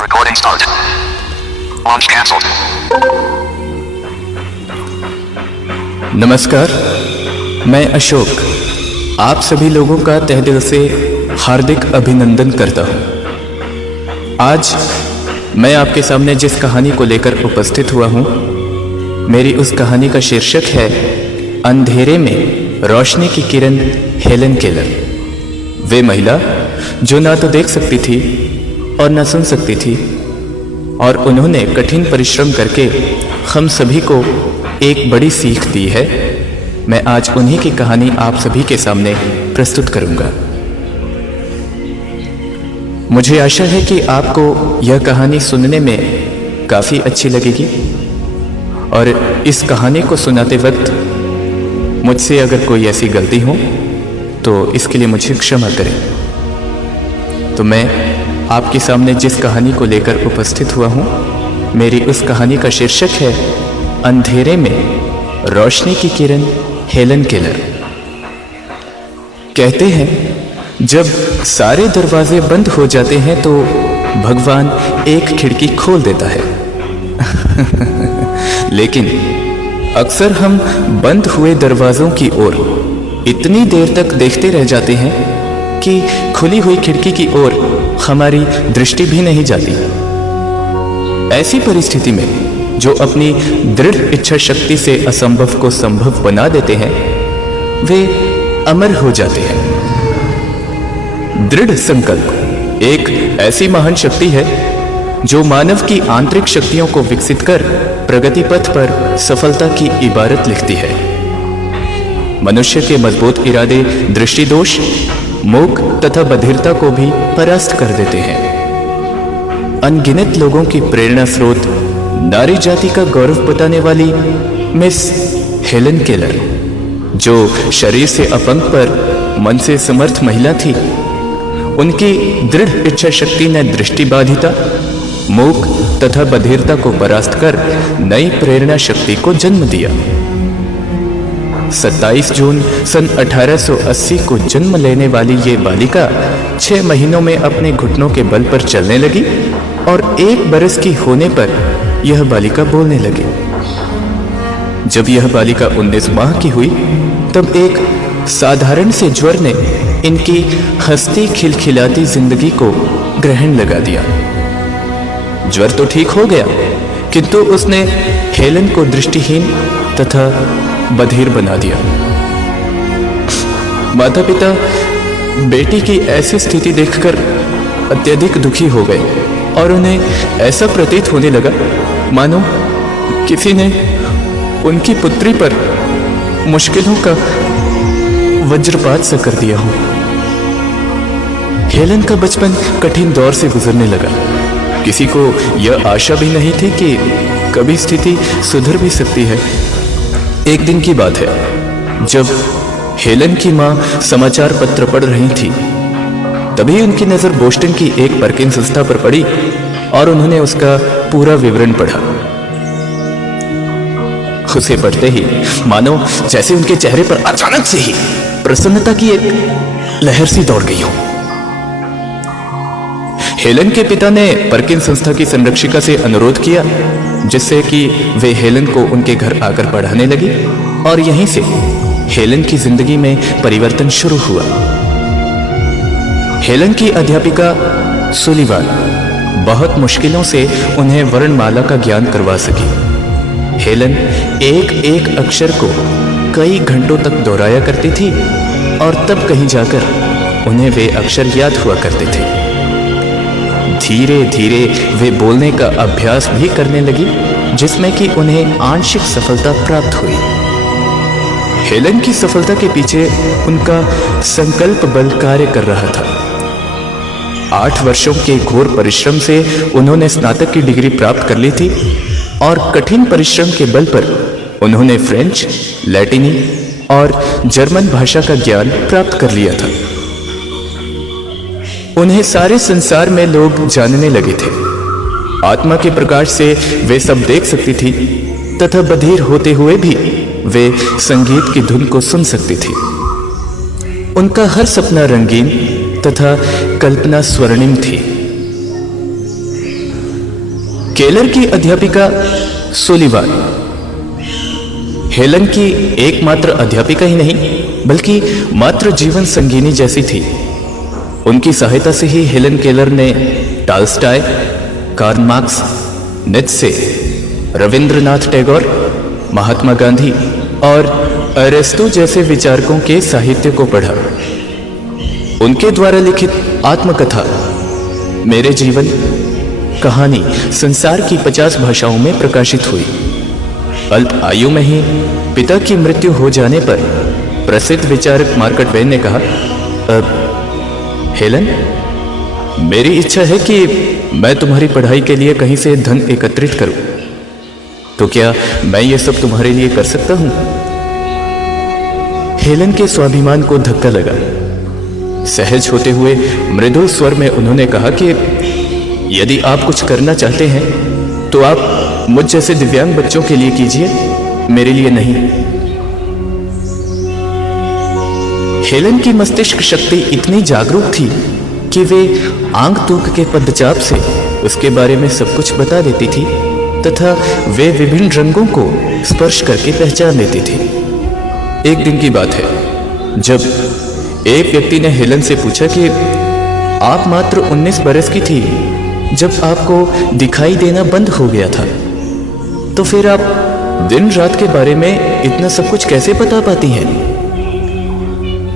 Recording start. Launch cancelled. नमस्कार, मैं अशोक आप सभी लोगों का तहे दिल से हार्दिक अभिनंदन करता हूँ। आज मैं आपके सामने जिस कहानी को लेकर उपस्थित हुआ हूँ, मेरी उस कहानी का शीर्षक है अंधेरे में रोशनी की किरण हेलन केलर। वे महिला जो ना तो देख सकती थी और ना सुन सकती थी, और उन्होंने कठिन परिश्रम करके हम सभी को एक बड़ी सीख दी है। मैं आज उन्हीं की कहानी आप सभी के सामने प्रस्तुत करूंगा। मुझे आशा है कि आपको यह कहानी सुनने में काफ़ी अच्छी लगेगी, और इस कहानी को सुनाते वक्त मुझसे अगर कोई ऐसी गलती हो तो इसके लिए मुझे क्षमा करें। तो मैं आपके सामने जिस कहानी को लेकर उपस्थित हुआ हूँ, मेरी उस कहानी का शीर्षक है अंधेरे में रोशनी की किरण हेलन केलर। कहते हैं जब सारे दरवाजे बंद हो जाते हैं तो भगवान एक खिड़की खोल देता है। लेकिन अक्सर हम बंद हुए दरवाजों की ओर इतनी देर तक देखते रह जाते हैं कि खुली हुई खिड़की की ओर हमारी दृष्टि भी नहीं जाती। ऐसी परिस्थिति में जो अपनी दृढ़ इच्छा शक्ति से असंभव को संभव बना देते हैं, वे अमर हो जाते हैं। दृढ़ संकल्प एक ऐसी महान शक्ति है जो मानव की आंतरिक शक्तियों को विकसित कर प्रगति पथ पर सफलता की इबारत लिखती है। मनुष्य के मजबूत इरादे दृष्टि दोष, मूक तथा बधिरता को भी परास्त कर देते हैं। अनगिनत लोगों की प्रेरणा स्रोत, नारी जाति का गौरव बताने वाली मिस हेलन केलर, जो शरीर से अपंग पर मन से समर्थ महिला थी, उनकी दृढ़ इच्छा शक्ति ने दृष्टिबाधिता, मूक तथा बधिरता को परास्त कर नई प्रेरणा शक्ति को जन्म दिया। 27 जून सन 1880 को जन्म लेने वाली ये बालिका 6 महीनों में अपने घुटनों के बल पर चलने लगी, और 1 बरस की होने पर यह बालिका बोलने लगी। जब यह बालिका 19 माह की हुई, तब एक साधारण से ज्वर ने इनकी हंसती खिलखिलाती जिंदगी को ग्रहण लगा दिया। ज्वर तो ठीक हो गया, किंतु उसने हेलन को दृष्टिहीन तथा बधिर बना दिया। माता पिता बेटी की ऐसी स्थिति देखकर अत्यधिक दुखी हो गए, और उन्हें ऐसा प्रतीत होने लगा मानो किसी ने उनकी पुत्री पर मुश्किलों का वज्रपात सा कर दिया हो। हेलन का बचपन कठिन दौर से गुजरने लगा। किसी को यह आशा भी नहीं थी कि कभी स्थिति सुधर भी सकती है। एक दिन की बात है, जब हेलन की मां समाचार पत्र पढ़ रही थी, तभी उनकी नजर बोस्टन की एक पर्किन संस्था पर पड़ी, और उन्होंने उसका पूरा विवरण पढ़ा। उसे पढ़ते ही मानो जैसे उनके चेहरे पर अचानक से ही प्रसन्नता की एक लहर सी दौड़ गई हो। हेलन के पिता ने पर्किन संस्था की संरक्षिका से अनुरोध किया, जिससे कि वे हेलन को उनके घर आकर पढ़ाने लगी, और यहीं से हेलन की जिंदगी में परिवर्तन शुरू हुआ। हेलन की अध्यापिका सुलिवान बहुत मुश्किलों से उन्हें वर्णमाला का ज्ञान करवा सकी। हेलन एक एक अक्षर को कई घंटों तक दोहराया करती थी, और तब कहीं जाकर उन्हें वे अक्षर याद हुआ करते थे। धीरे धीरे वे बोलने का अभ्यास भी करने लगी, जिसमें कि उन्हें आंशिक सफलता प्राप्त हुई। हेलन की सफलता के पीछे उनका संकल्प बल कार्य कर रहा था। 8 वर्षों के घोर परिश्रम से उन्होंने स्नातक की डिग्री प्राप्त कर ली थी, और कठिन परिश्रम के बल पर उन्होंने फ्रेंच, लैटिनी और जर्मन भाषा का ज्ञान प्राप्त कर लिया था। उन्हें सारे संसार में लोग जानने लगे थे। आत्मा के प्रकाश से वे सब देख सकती थी, तथा बधिर होते हुए भी वे संगीत की धुन को सुन सकती थी। उनका हर सपना रंगीन तथा कल्पना स्वर्णिम थी। केलर की अध्यापिका सुलिवान हेलन की एकमात्र अध्यापिका ही नहीं बल्कि मात्र जीवन संगिनी जैसी थी। उनकी सहायता से ही हेलन केलर ने Tolstoy, Karl Marx, Nietzsche, Rabindranath Tagore, Mahatma Gandhi और अरिस्टो जैसे विचारकों के साहित्य को पढ़ा। उनके द्वारा लिखित आत्मकथा मेरे जीवन कहानी संसार की 50 भाषाओं में प्रकाशित हुई। अल्प आयु में ही पिता की मृत्यु हो जाने पर प्रसिद्ध विचारक मार्क ट्वेन ने कहा, हेलन, मेरी इच्छा है कि मैं तुम्हारी पढ़ाई के लिए कहीं से धन एकत्रित करूं, तो क्या मैं ये सब तुम्हारे लिए कर सकता हूं? हेलन के स्वाभिमान को धक्का लगा। सहज होते हुए मृदुल स्वर में उन्होंने कहा कि यदि आप कुछ करना चाहते हैं तो आप मुझ जैसे दिव्यांग बच्चों के लिए कीजिए, मेरे लिए नहीं। हेलन की मस्तिष्क शक्ति इतनी जागरूक थी कि वे आंख तूक के पदचाप से उसके बारे में सब कुछ बता देती थी तथा वे विभिन्न रंगों को स्पर्श करके पहचान लेती थी। एक दिन की बात है जब एक व्यक्ति ने हेलन से पूछा कि आप मात्र 19 बरस की थी जब आपको दिखाई देना बंद हो गया था, तो फिर आप दिन रात के बारे में इतना सब कुछ कैसे बता पाती हैं?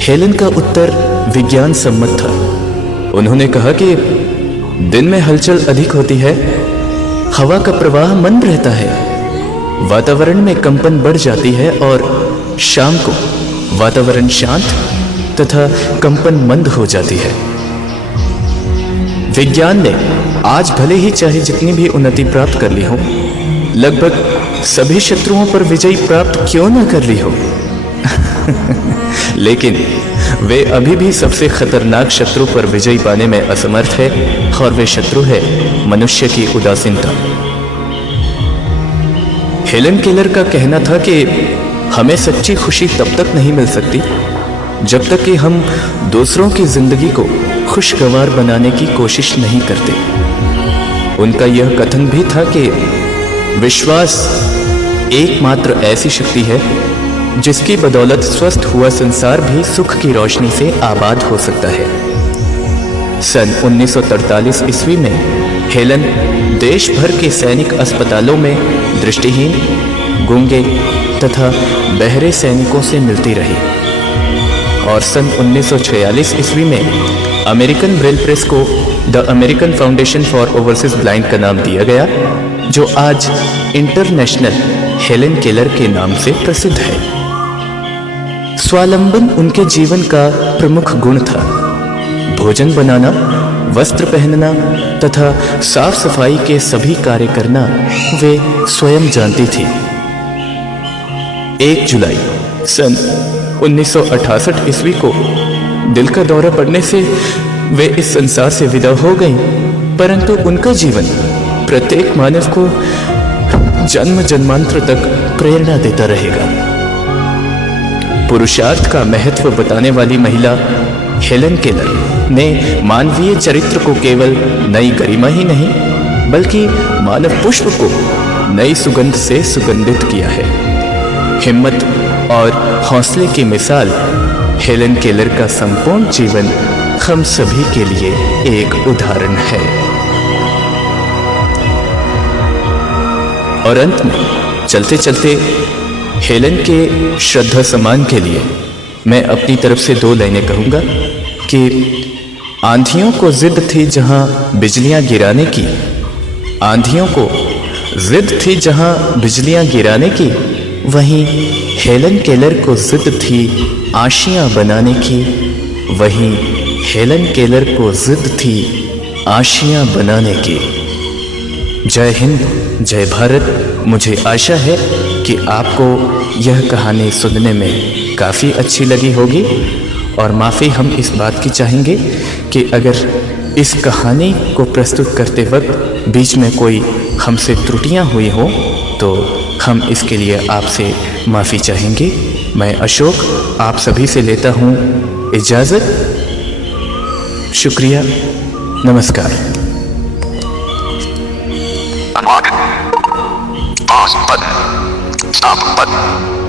हेलन का उत्तर विज्ञान सम्मत था। उन्होंने कहा कि दिन में हलचल अधिक होती है, हवा का प्रवाह मंद रहता है, वातावरण में कंपन बढ़ जाती है और शाम को वातावरण शांत तथा कंपन मंद हो जाती है। विज्ञान ने आज भले ही चाहे जितनी भी उन्नति प्राप्त कर ली हो, लगभग सभी शत्रुओं पर विजय प्राप्त क्यों न कर ली हो लेकिन वे अभी भी सबसे खतरनाक शत्रु पर विजय पाने में असमर्थ है और वे शत्रु है मनुष्य की उदासीनता। हेलन केलर का कहना था कि हमें सच्ची खुशी तब तक नहीं मिल सकती जब तक कि हम दूसरों की जिंदगी को खुशगवार बनाने की कोशिश नहीं करते। उनका यह कथन भी था कि विश्वास एकमात्र ऐसी शक्ति है जिसकी बदौलत स्वस्थ हुआ संसार भी सुख की रोशनी से आबाद हो सकता है। सन 1943 ईस्वी में हेलन देश भर के सैनिक अस्पतालों में दृष्टिहीन, गूंगे तथा बहरे सैनिकों से मिलती रही और सन 1946 ईस्वी में अमेरिकन ब्रेल प्रेस को the American foundation for overseas blind का नाम दिया गया, जो आज इंटरनेशनल हेलन केलर के नाम से प्रसिद्ध है। स्वावलंबन उनके जीवन का प्रमुख गुण था। भोजन बनाना, वस्त्र पहनना तथा साफ सफाई के सभी कार्य करना वे स्वयं जानती थी। 1 जुलाई सन 1968 ईस्वी को दिल का दौरा पड़ने से वे इस संसार से विदा हो गईं, परंतु उनका जीवन प्रत्येक मानव को जन्म जन्मांतर तक प्रेरणा देता रहेगा। पुरुषार्थ का महत्व बताने वाली महिला हेलन केलर ने मानवीय चरित्र को केवल नई गरिमा ही नहीं बल्कि मानव पुष्प को नई सुगंध से सुगंधित किया है। हिम्मत और हौसले की मिसाल हेलन केलर का संपूर्ण जीवन हम सभी के लिए एक उदाहरण है। और अंत में चलते चलते हेलन के श्रद्धा सम्मान के लिए मैं अपनी तरफ से 2 लाइनें कहूँगा कि आंधियों को जिद थी जहाँ बिजलियाँ गिराने की, आंधियों को जिद थी जहाँ बिजलियाँ गिराने की, वहीं हेलन केलर को जिद थी आशियाँ बनाने की, वहीं हेलन केलर को जिद थी आशियाँ बनाने की। जय हिंद, जय भारत। मुझे आशा है कि आपको यह कहानी सुनने में काफ़ी अच्छी लगी होगी और माफ़ी हम इस बात की चाहेंगे कि अगर इस कहानी को प्रस्तुत करते वक्त बीच में कोई हमसे त्रुटियां हुई हो तो हम इसके लिए आपसे माफ़ी चाहेंगे। मैं अशोक आप सभी से लेता हूँ इजाज़त। शुक्रिया, नमस्कार। Lock. Pause button. Stop button.